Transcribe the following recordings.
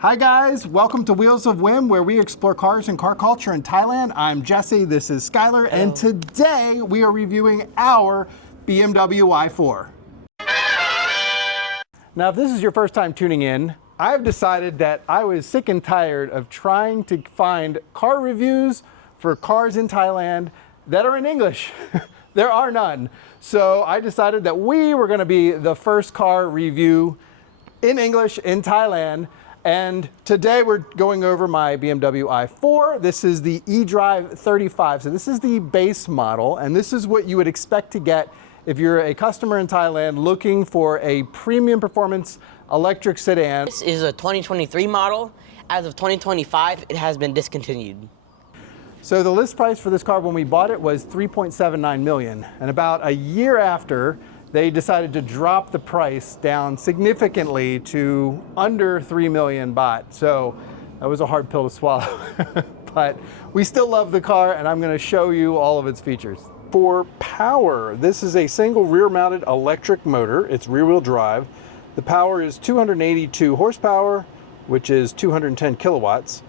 Hi guys, welcome to Wheels of Whim, where we explore cars and car culture in Thailand. I'm Jesse, this is Skyler, and today we are reviewing our BMW i4. Now, if this is your first time tuning in, I've decided that I was sick and tired of trying to find car reviews for cars in Thailand that are in English. There are none. So I decided that we were going to be the first car review in English in Thailand. And today we're going over my BMW i4. This is the eDrive35. So this is the base model, and this is what you would expect to get if you're a customer in Thailand looking for a premium performance electric sedan. This is a 2023 model. As of 2025, it has been discontinued. So the list price for this car when we bought it was 3.79 million. And about a year after, they decided to drop the price down significantly to under 3 million baht. So that was a hard pill to swallow. But we still love the car, and I'm going to show you all of its features. For power, this is a single rear-mounted electric motor. It's rear-wheel drive. The power is 282 horsepower, which is 210 kilowatts.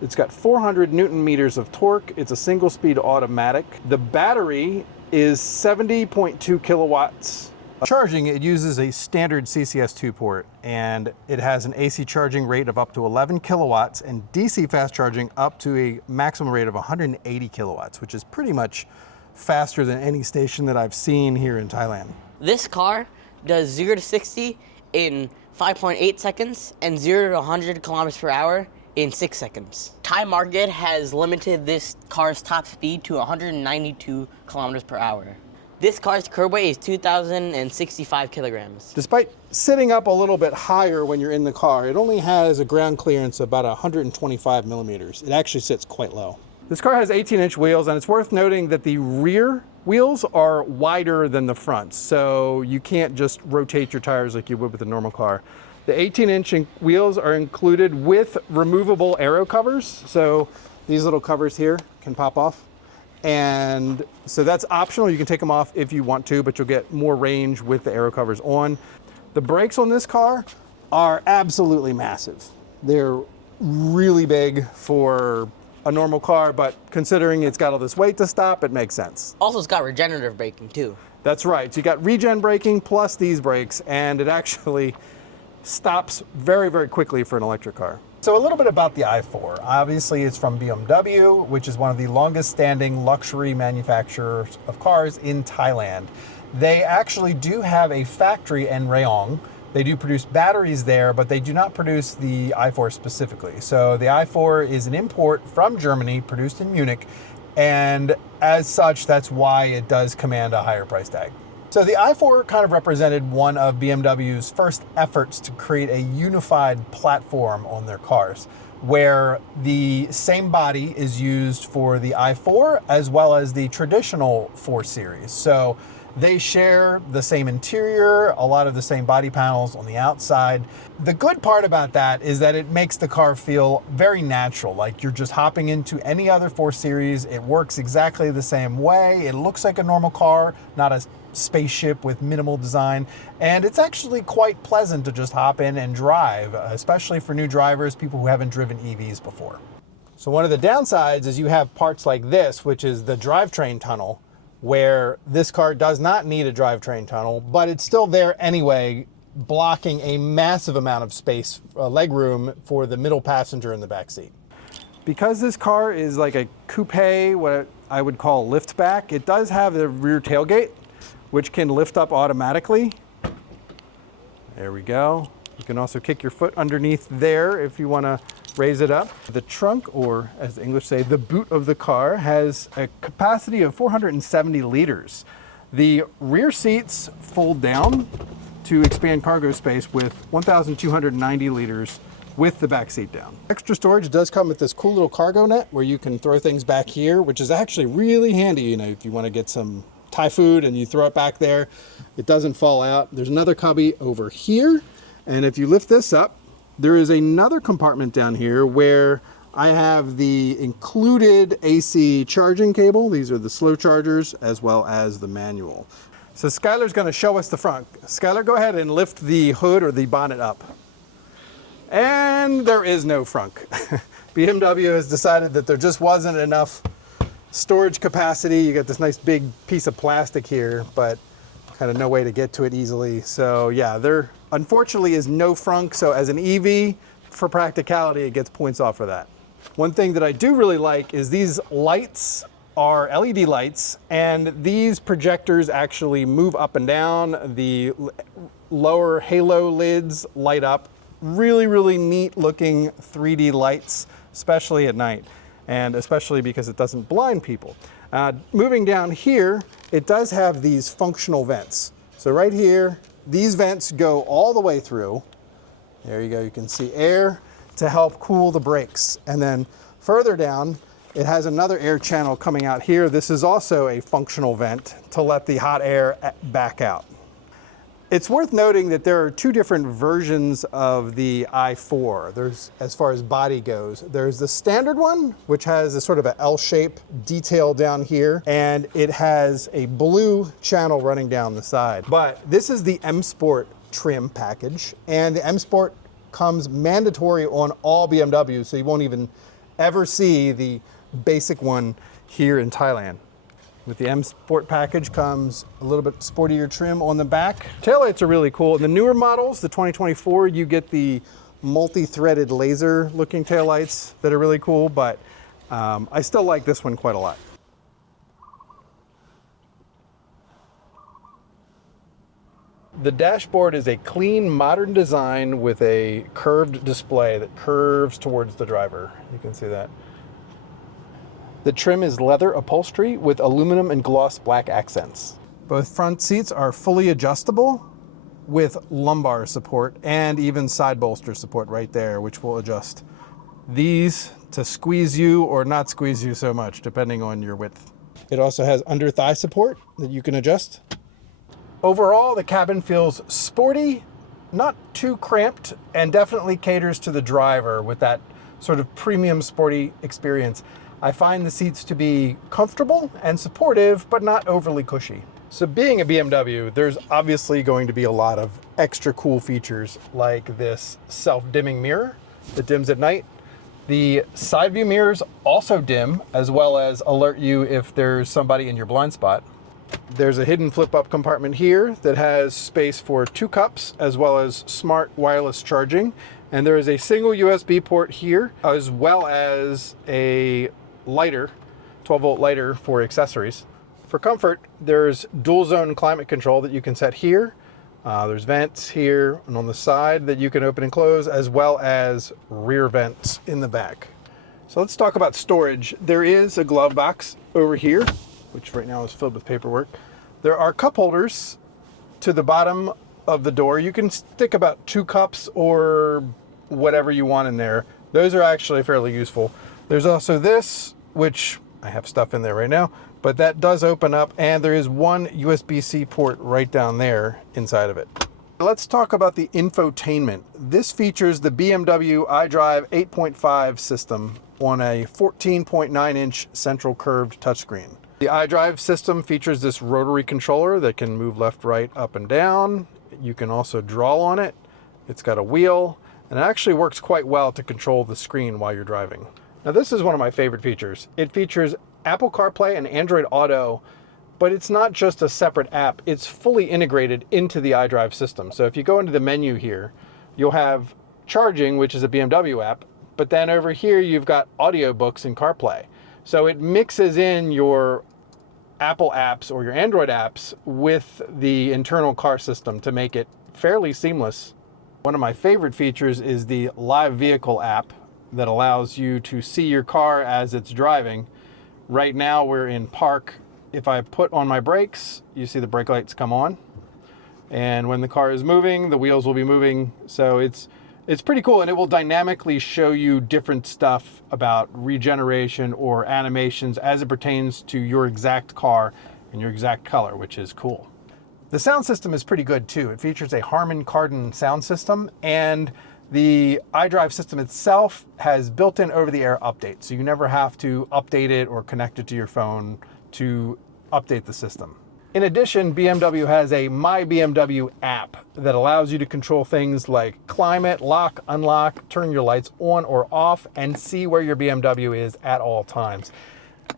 It's got 400 Newton meters of torque. It's a single-speed automatic. The battery is 70.2 kilowatts. Charging, it uses a standard CCS2 port, and it has an AC charging rate of up to 11 kilowatts and DC fast charging up to a maximum rate of 180 kilowatts, which is pretty much faster than any station that I've seen here in Thailand. This car does 0 to 60 in 5.8 seconds and 0 to 100 kilometers per hour in 6 seconds. Thai market has limited this car's top speed to 192 kilometers per hour. This car's curb weight is 2,065 kilograms. Despite sitting up a little bit higher when you're in the car, it only has a ground clearance of about 125 millimeters. It actually sits quite low. This car has 18-inch wheels, and it's worth noting that the rear wheels are wider than the front, so you can't just rotate your tires like you would with a normal car. The 18-inch wheels are included with removable aero covers. So these little covers here can pop off. And so that's optional. You can take them off if you want to, but you'll get more range with the aero covers on. The brakes on this car are absolutely massive. They're really big for a normal car, but considering it's got all this weight to stop, it makes sense. Also, it's got regenerative braking too. That's right. So you got regen braking plus these brakes, and it actually stops very, very quickly for an electric car. So a little bit about the i4. Obviously, it's from BMW, which is one of the longest standing luxury manufacturers of cars in Thailand. They actually do have a factory in Rayong. They do produce batteries there, but they do not produce the i4 specifically. So the i4 is an import from Germany, produced in Munich, and as such, that's why it does command a higher price tag. So the i4 kind of represented one of BMW's first efforts to create a unified platform on their cars, where the same body is used for the i4 as well as the traditional 4 Series. So they share the same interior, a lot of the same body panels on the outside. The good part about that is that it makes the car feel very natural, like you're just hopping into any other 4 Series. It works exactly the same way. It looks like a normal car, not a spaceship with minimal design, and it's actually quite pleasant to just hop in and drive, especially for new drivers, people who haven't driven EVs before. So one of the downsides is you have parts like this, which is the drivetrain tunnel, where this car does not need a drivetrain tunnel, but it's still there anyway, blocking a massive amount of space, legroom for the middle passenger in the back seat. Because this car is like a coupe, what I would call liftback, it does have the rear tailgate, which can lift up automatically. There we go. You can also kick your foot underneath there if you want to raise it up. The trunk, or as the English say, the boot of the car, has a capacity of 470 liters. The rear seats fold down to expand cargo space with 1,290 liters with the back seat down. Extra storage does come with this cool little cargo net where you can throw things back here, which is actually really handy, you know, if you want to get some Thai food and you throw it back there, it doesn't fall out. There's another cubby over here, and if you lift this up, there is another compartment down here where I have the included AC charging cable. These are the slow chargers as well as the manual. So Skyler's going to show us the front. Skyler, go ahead and lift the hood or the bonnet up. And there is no frunk. BMW has decided that there just wasn't enough storage capacity. You got this nice big piece of plastic here, but kind of no way to get to it easily. So yeah, there unfortunately is no frunk. So as an EV, for practicality, it gets points off for that. One thing that I do really like is these lights are LED lights, and these projectors actually move up and down. The lower halo lids light up. Really, really neat looking 3D lights, especially at night, and especially because it doesn't blind people. Moving down here, it does have these functional vents. So right here, these vents go all the way through. There you go, you can see air to help cool the brakes. And then further down, it has another air channel coming out here. This is also a functional vent to let the hot air back out. It's worth noting that there are two different versions of the i4. There's, as far as body goes, there's the standard one, which has a sort of an L-shape detail down here, and it has a blue channel running down the side. But this is the M Sport trim package, and the M Sport comes mandatory on all BMWs, so you won't even ever see the basic one here in Thailand. With the M Sport package comes a little bit sportier trim on the back. Taillights are really cool. In the newer models, the 2024, you get the multi-threaded laser looking taillights that are really cool, but I still like this one quite a lot. The dashboard is a clean, modern design with a curved display that curves towards the driver. You can see that. The trim is leather upholstery with aluminum and gloss black accents. Both front seats are fully adjustable with lumbar support and even side bolster support right there, which will adjust these to squeeze you or not squeeze you so much, depending on your width. It also has under thigh support that you can adjust. Overall, the cabin feels sporty, not too cramped, and definitely caters to the driver with that sort of premium sporty experience. I find the seats to be comfortable and supportive, but not overly cushy. So being a BMW, there's obviously going to be a lot of extra cool features like this self-dimming mirror that dims at night. The side view mirrors also dim, as well as alert you if there's somebody in your blind spot. There's a hidden flip-up compartment here that has space for 2 cups, as well as smart wireless charging. And there is a single USB port here, as well as a lighter, 12-volt lighter for accessories. For comfort, there's dual zone climate control that you can set here. There's vents here and on the side that you can open and close, as well as rear vents in the back. So let's talk about storage. There is a glove box over here, which right now is filled with paperwork. There are cup holders to the bottom of the door. You can stick about 2 cups or whatever you want in there. Those are actually fairly useful. There's also this, which I have stuff in there right now, but that does open up, and there is one USB-C port right down there inside of it. Let's talk about the infotainment. This features the BMW eDrive 8.5 system on a 14.9-inch central curved touchscreen. The eDrive system features this rotary controller that can move left, right, up, and down. You can also draw on it. It's got a wheel, and it actually works quite well to control the screen while you're driving. Now this is one of my favorite features. It features Apple CarPlay and Android Auto, but it's not just a separate app. It's fully integrated into the eDrive system. So if you go into the menu here, you'll have charging, which is a BMW app, but then over here you've got audiobooks and CarPlay. So it mixes in your Apple apps or your Android apps with the internal car system to make it fairly seamless. One of my favorite features is the Live Vehicle app that allows you to see your car as it's driving. Right now we're in park. If I put on my brakes, you see the brake lights come on. And when the car is moving, the wheels will be moving. So it's pretty cool, and it will dynamically show you different stuff about regeneration or animations as it pertains to your exact car and your exact color, which is cool. The sound system is pretty good too. It features a Harman Kardon sound system, and the eDrive system itself has built-in over-the-air updates, so you never have to update it or connect it to your phone to update the system. In addition, BMW has a My BMW app that allows you to control things like climate, lock, unlock, turn your lights on or off, and see where your BMW is at all times.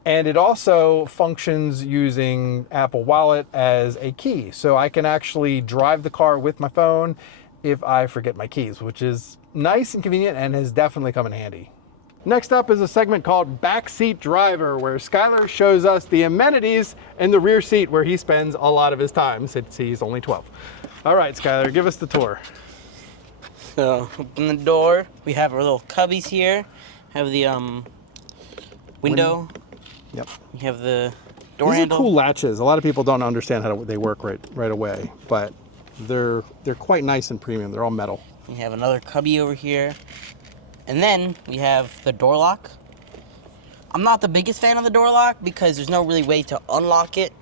And it also functions using Apple Wallet as a key. So I can actually drive the car with my phone if I forget my keys, which is nice and convenient and has definitely come in handy. Next up is a segment called Backseat Driver, where Skyler shows us the amenities in the rear seat where he spends a lot of his time since he's only 12. All right, Skyler, give us the tour. So, open the door. We have our little cubbies here. Have the window. Yep. We have the door These handle. are cool latches. A lot of people don't understand how they work right away, but they're quite nice and premium. They're all metal. We have another cubby over here. And then we have the door lock. I'm not the biggest fan of the door lock because there's no really way to unlock it.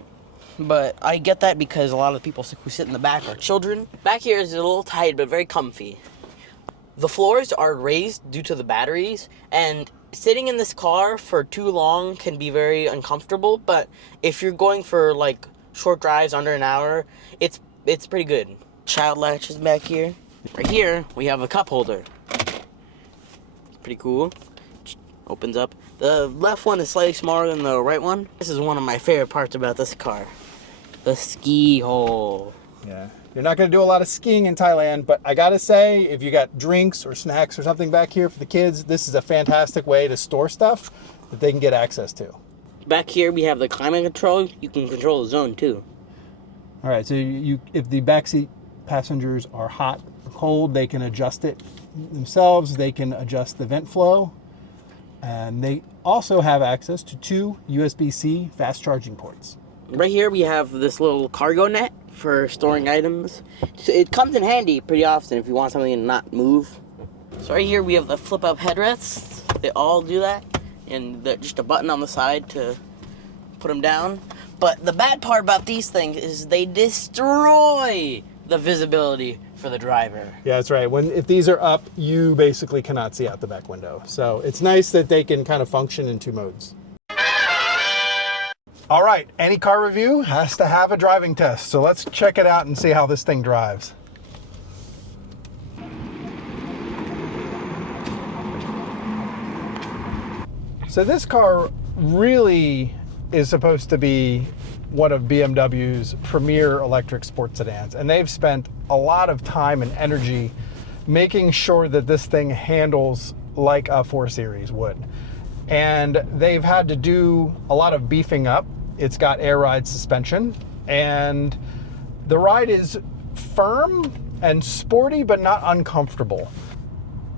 But I get that because a lot of the people who sit in the back are children. Back here is a little tight but very comfy. The floors are raised due to the batteries, and sitting in this car for too long can be very uncomfortable, but if you're going for like short drives under an hour, it's pretty good. Child latch is back here. Right here, we have a cup holder. Pretty cool. Opens up. The left one is slightly smaller than the right one. This is one of my favorite parts about this car. The ski hole. Yeah. You're not going to do a lot of skiing in Thailand, but I got to say, if you got drinks or snacks or something back here for the kids, this is a fantastic way to store stuff that they can get access to. Back here, we have the climate control. You can control the zone too. All right, so if the backseat passengers are hot or cold, they can adjust it themselves. They can adjust the vent flow, and they also have access to 2 USB-C fast charging ports. Right here we have this little cargo net for storing items. So it comes in handy pretty often if you want something to not move. So right here we have the flip up headrests. They all do that, and just a button on the side to put them down. But the bad part about these things is they destroy the visibility for the driver. Yeah, that's right. If these are up, you basically cannot see out the back window. So it's nice that they can kind of function in 2 modes. All right, any car review has to have a driving test. So let's check it out and see how this thing drives. So this car really is supposed to be one of BMW's premier electric sports sedans, and they've spent a lot of time and energy making sure that this thing handles like a 4 Series would. And they've had to do a lot of beefing up. It's got air ride suspension, and the ride is firm and sporty but not uncomfortable.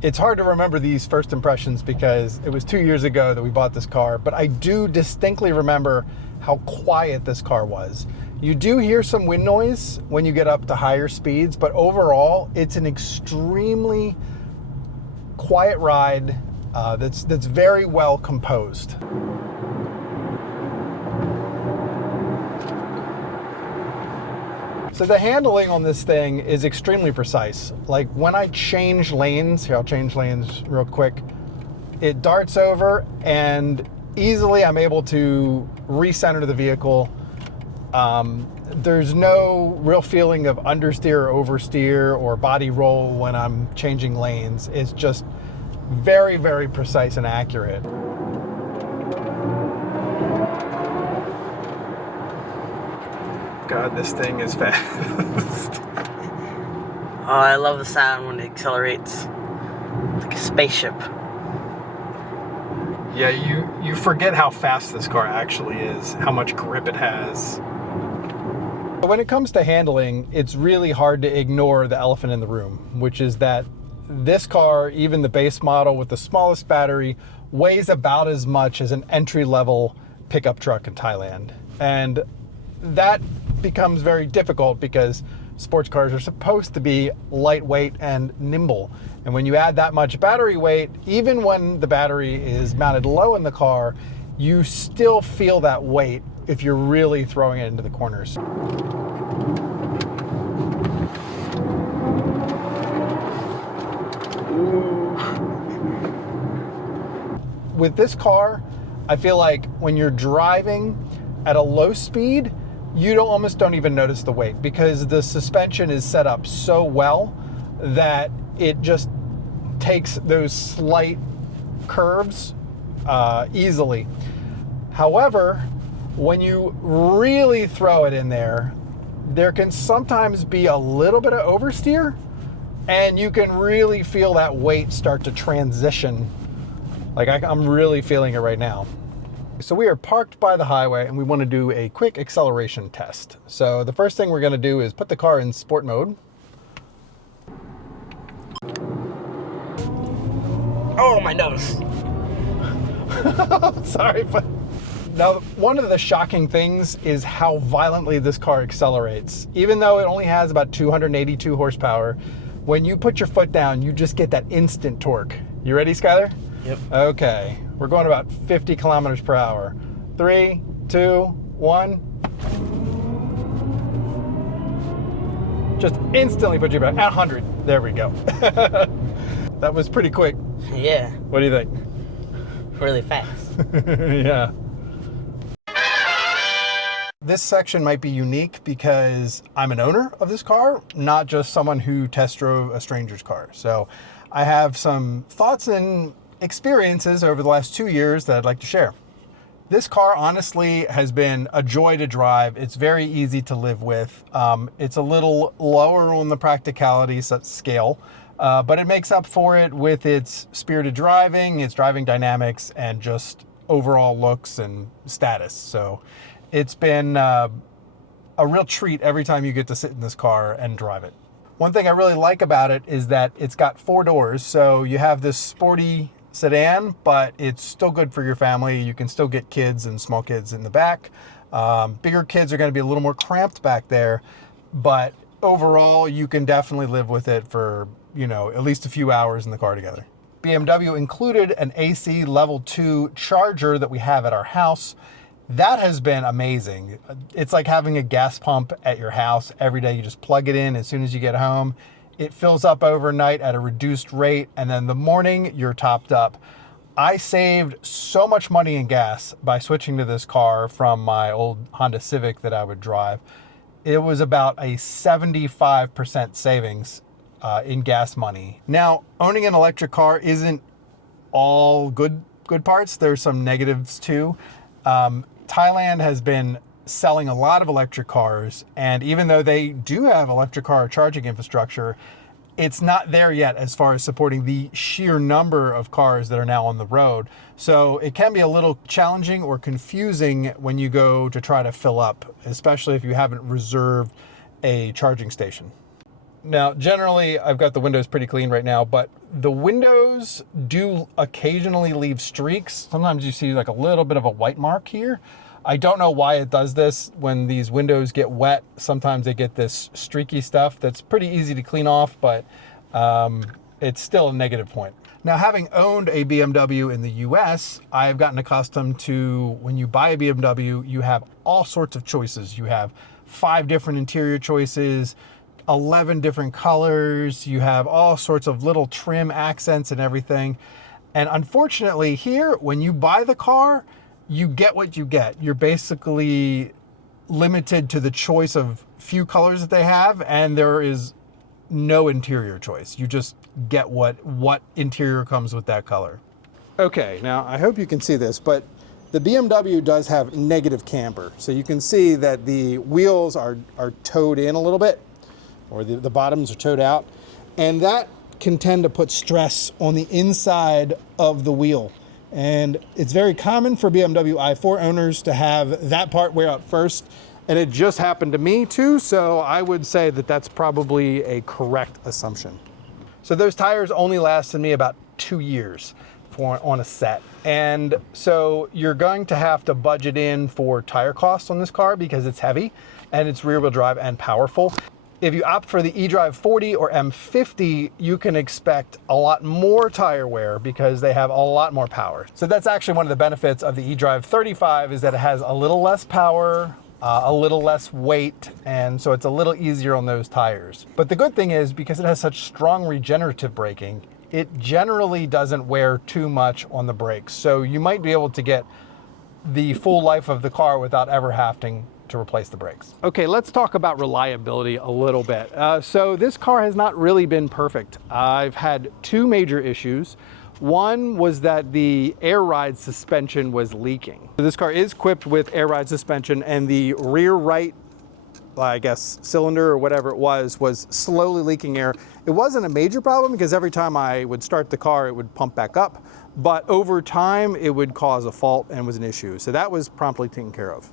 It's hard to remember these first impressions because it was 2 years ago that we bought this car, but I do distinctly remember how quiet this car was. You do hear some wind noise when you get up to higher speeds, but overall, it's an extremely quiet ride that's very well composed. So the handling on this thing is extremely precise. Like when I change lanes, here I'll change lanes real quick, it darts over and easily I'm able to recenter the vehicle. There's no real feeling of understeer or oversteer or body roll when I'm changing lanes. It's just very, very precise and accurate. God, this thing is fast. Oh, I love the sound when it accelerates. It's like a spaceship. Yeah, you forget how fast this car actually is, how much grip it has. When it comes to handling, it's really hard to ignore the elephant in the room, which is that this car, even the base model with the smallest battery, weighs about as much as an entry-level pickup truck in Thailand. And that becomes very difficult because sports cars are supposed to be lightweight and nimble. And when you add that much battery weight, even when the battery is mounted low in the car, you still feel that weight if you're really throwing it into the corners. With this car, I feel like when you're driving at a low speed, you almost don't even notice the weight because the suspension is set up so well that it just takes those slight curves easily. However, when you really throw it in there, there can sometimes be a little bit of oversteer, and you can really feel that weight start to transition. Like I'm really feeling it right now. So we are parked by the highway and we want to do a quick acceleration test. So the first thing we're going to do is put the car in sport mode. Oh, my nose. Sorry, but now one of the shocking things is how violently this car accelerates. Even though it only has about 282 horsepower, when you put your foot down, you just get that instant torque. You ready, Skyler? Yep. Okay, we're going about 50 kilometers per hour. 3, 2, 1. Just instantly put you back at 100. There we go. That was pretty quick. Yeah. What do you think? Really fast. Yeah. This section might be unique because I'm an owner of this car, not just someone who test drove a stranger's car. So I have some thoughts and experiences over the last 2 years that I'd like to share. This car honestly has been a joy to drive. It's very easy to live with. It's a little lower on the practicality scale, but it makes up for it with its spirited driving, its driving dynamics, and just overall looks and status. So it's been a real treat every time you get to sit in this car and drive it. One thing I really like about it is that it's got 4 doors. So you have this sporty sedan, but it's still good for your family. You can still get kids and small kids in the back. Bigger kids are going to be a little more cramped back there, but overall you can definitely live with it for, you know, at least a few hours in the car together. BMW included an AC level 2 charger that we have at our house. That has been amazing. It's like having a gas pump at your house every day. You just plug it in as soon as you get home. It fills up overnight at a reduced rate, and then the morning you're topped up. I saved so much money in gas by switching to this car from my old Honda Civic that I would drive. It was about a 75% savings in gas money. Now, owning an electric car isn't all good parts. There's some negatives too. Thailand has been selling a lot of electric cars, and even though they do have electric car charging infrastructure, it's not there yet as far as supporting the sheer number of cars that are now on the road. So it can be a little challenging or confusing when you go to try to fill up, especially if you haven't reserved a charging station. Now, generally, I've got the windows pretty clean right now, but the windows do occasionally leave streaks. Sometimes you see like a little bit of a white mark here. I don't know why it does this. When these windows get wet, sometimes they get this streaky stuff that's pretty easy to clean off, but it's still a negative point. Now, having owned a BMW in the US, I've gotten accustomed to when you buy a BMW, you have all sorts of choices. You have 5 different interior choices, 11 different colors. You have all sorts of little trim accents and everything. And unfortunately here, when you buy the car, you get what you get. You're basically limited to the choice of few colors that they have, and there is no interior choice. You just get what interior comes with that color. Okay, now I hope you can see this, but the BMW does have negative camber. So you can see that the wheels are towed in a little bit, or the bottoms are towed out, and that can tend to put stress on the inside of the wheel. And it's very common for BMW i4 owners to have that part wear out first. And it just happened to me too, so I would say that that's probably a correct assumption. So those tires only lasted me about 2 years on a set. And so you're going to have to budget in for tire costs on this car because it's heavy and it's rear wheel drive and powerful. If you opt for the eDrive40 or M50, you can expect a lot more tire wear because they have a lot more power. So that's actually one of the benefits of the eDrive35 is that it has a little less power, a little less weight, and so it's a little easier on those tires. But the good thing is because it has such strong regenerative braking, it generally doesn't wear too much on the brakes. So you might be able to get the full life of the car without ever having to replace the brakes. Okay, let's talk about reliability a little bit. So this car has not really been perfect. I've had two major issues. One was that the air ride suspension was leaking. This car is equipped with air ride suspension, and the rear right, I guess, cylinder or whatever it was slowly leaking air. It wasn't a major problem because every time I would start the car, it would pump back up. But over time, it would cause a fault and was an issue. So that was promptly taken care of.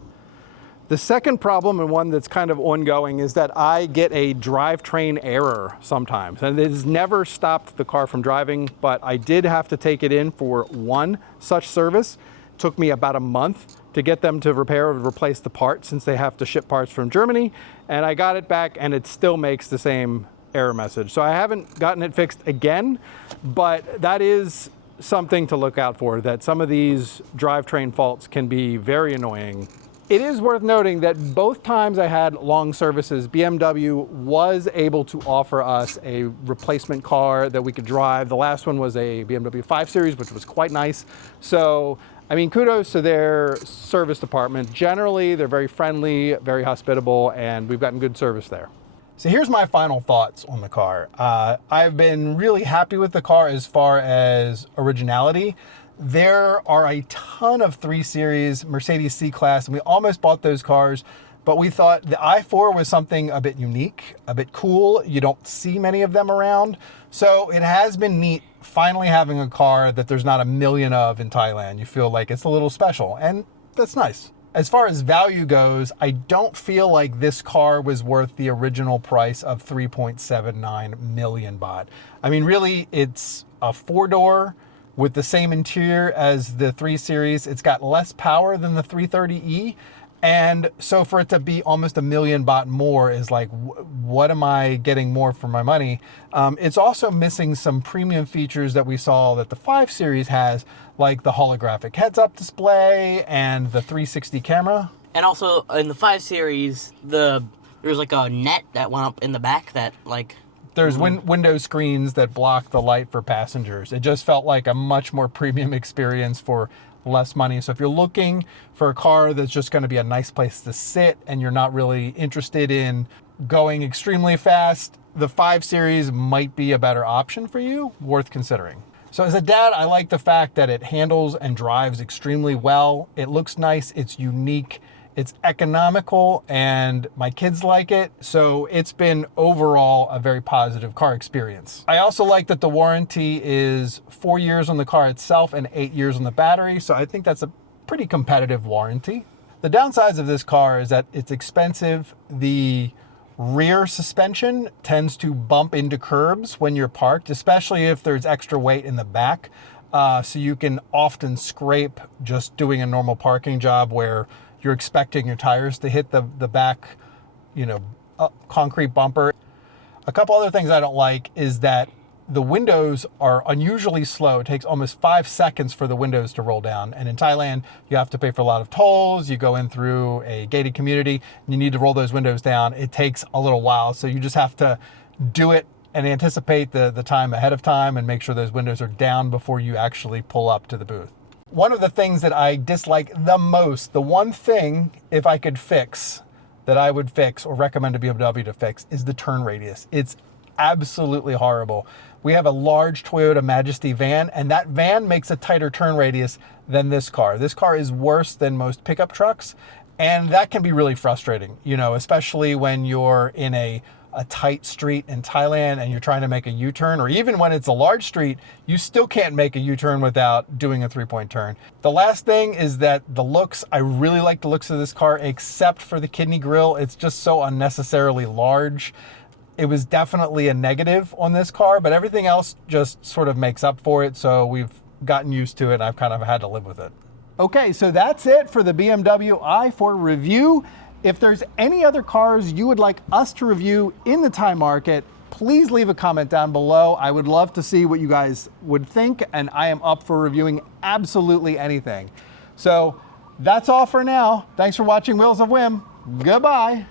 The second problem, and one that's kind of ongoing, is that I get a drivetrain error sometimes. And it has never stopped the car from driving, but I did have to take it in for one such service. It took me about a month to get them to repair or replace the part, since they have to ship parts from Germany. And I got it back and it still makes the same error message. So I haven't gotten it fixed again, but that is something to look out for, that some of these drivetrain faults can be very annoying. It is worth noting that both times I had long services, BMW was able to offer us a replacement car that we could drive. The last one was a BMW 5 Series, which was quite nice. So, I mean, kudos to their service department. Generally, they're very friendly, very hospitable, and we've gotten good service there. So here's my final thoughts on the car. I've been really happy with the car as far as originality. There are a ton of 3 Series Mercedes C-Class, and we almost bought those cars, but we thought the i4 was something a bit unique, a bit cool. You don't see many of them around. So it has been neat finally having a car that there's not a million of in Thailand. You feel like it's a little special, and that's nice. As far as value goes, I don't feel like this car was worth the original price of 3.79 million baht. I mean, really, it's a 4-door with the same interior as the 3 Series. It's got less power than the 330e. And so for it to be almost a million baht more is like, what am I getting more for my money? It's also missing some premium features that we saw that the 5 Series has, like the holographic heads-up display and the 360 camera. And also in the 5 Series, there's like a net that went up in the back that like... There's window screens that block the light for passengers. It just felt like a much more premium experience for less money. So if you're looking for a car that's just going to be a nice place to sit and you're not really interested in going extremely fast, the 5 Series might be a better option for you, worth considering. So as a dad, I like the fact that it handles and drives extremely well. It looks nice, it's unique, it's economical, and my kids like it. So it's been overall a very positive car experience. I also like that the warranty is 4 years on the car itself and 8 years on the battery. So I think that's a pretty competitive warranty. The downsides of this car is that it's expensive. The rear suspension tends to bump into curbs when you're parked, especially if there's extra weight in the back. So you can often scrape just doing a normal parking job where you're expecting your tires to hit the back, concrete bumper. A couple other things I don't like is that the windows are unusually slow. It takes almost 5 seconds for the windows to roll down. And in Thailand, you have to pay for a lot of tolls. You go in through a gated community, and you need to roll those windows down. It takes a little while. So you just have to do it and anticipate the time ahead of time and make sure those windows are down before you actually pull up to the booth. One of the things that I dislike the most, the one thing, if I could fix, that I would fix or recommend to BMW to fix, is the turn radius. It's absolutely horrible. We have a large Toyota Majesty van, and that van makes a tighter turn radius than this car. This car is worse than most pickup trucks, and that can be really frustrating, especially when you're in a tight street in Thailand and you're trying to make a U-turn, or even when it's a large street, you still can't make a U-turn without doing a 3-point turn. The last thing is that the looks, I really like the looks of this car, except for the kidney grille. It's just so unnecessarily large. It was definitely a negative on this car, but everything else just sort of makes up for it. So we've gotten used to it and I've kind of had to live with it. Okay, so that's it for the BMW i4 review. If there's any other cars you would like us to review in the Thai market, please leave a comment down below. I would love to see what you guys would think, and I am up for reviewing absolutely anything. So that's all for now. Thanks for watching Wheels of Whim. Goodbye.